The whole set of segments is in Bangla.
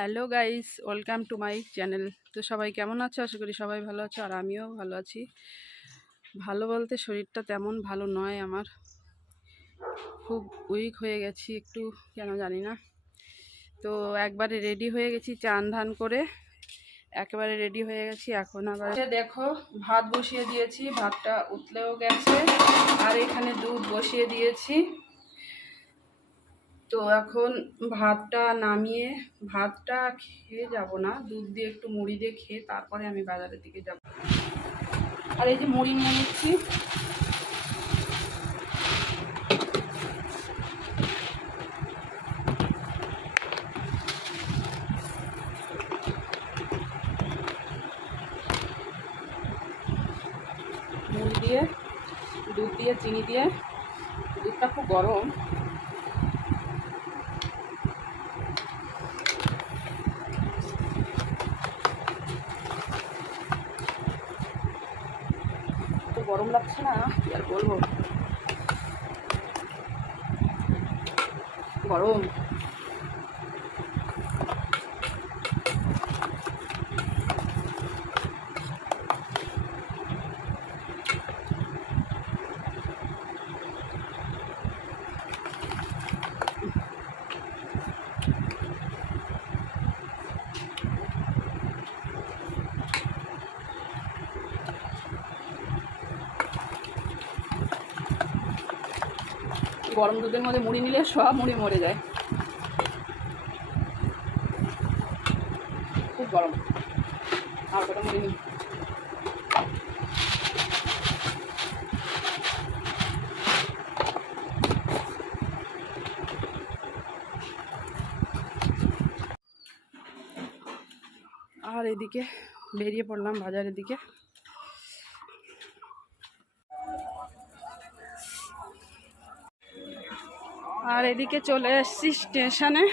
Hello guys, welcome to my channel. তো সবাই কেমন আছো? আশা করি সবাই ভালো আছো, আর আমিও ভালো আছি। ভালো বলতে শরীরটা তেমন ভালো নয় আমার, খুব উইক হয়ে গেছি একটু, কেন জানি না। তো একবারে রেডি হয়ে গেছি, চান ধান করে একেবারে রেডি হয়ে গেছি। এখন আবার দেখো ভাত বসিয়ে দিয়েছি, ভাতটা উতলেও গেছে, আর এখানে দুধ বসিয়ে দিয়েছি। তো এখন ভাতটা নামিয়ে ভাতটা খেয়ে যাব না, দুধ দিয়ে একটু মুড়ি দিয়ে খেয়ে তারপরে আমি বাজারের দিকে যাব। আর এই যে মুড়ি নিয়ে নিচ্ছি। মুড়ি দিয়ে দুধ দিয়ে চিনি দিয়ে, দুধটা খুব গরম। তো গরম লাগছে না, কি আর বলবো, গরম। গরম দুধের মধ্যে মুড়ি নিলে সব মুড়ি মরে যায়, খুব গরম। আর কটা মুড়ি নিই। আর এদিকে বেরিয়ে পড়লাম বাজারের দিকে। আর এদিকে চলে এসেছি স্টেশনে।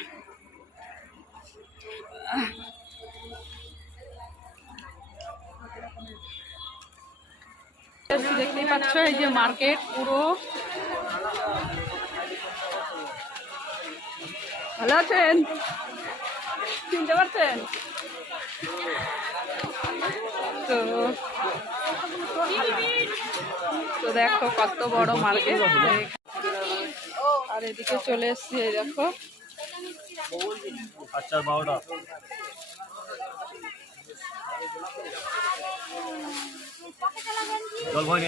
দেখতেই পাচ্ছ, এই যে মার্কেট পুরো। ভালো আছেন? চিনতে পারছেন? তো তো দেখো কত বড় মার্কেট। আর এদিকে চলে এসছি, এই দেখো। আচ্ছা 12টা জল ভয়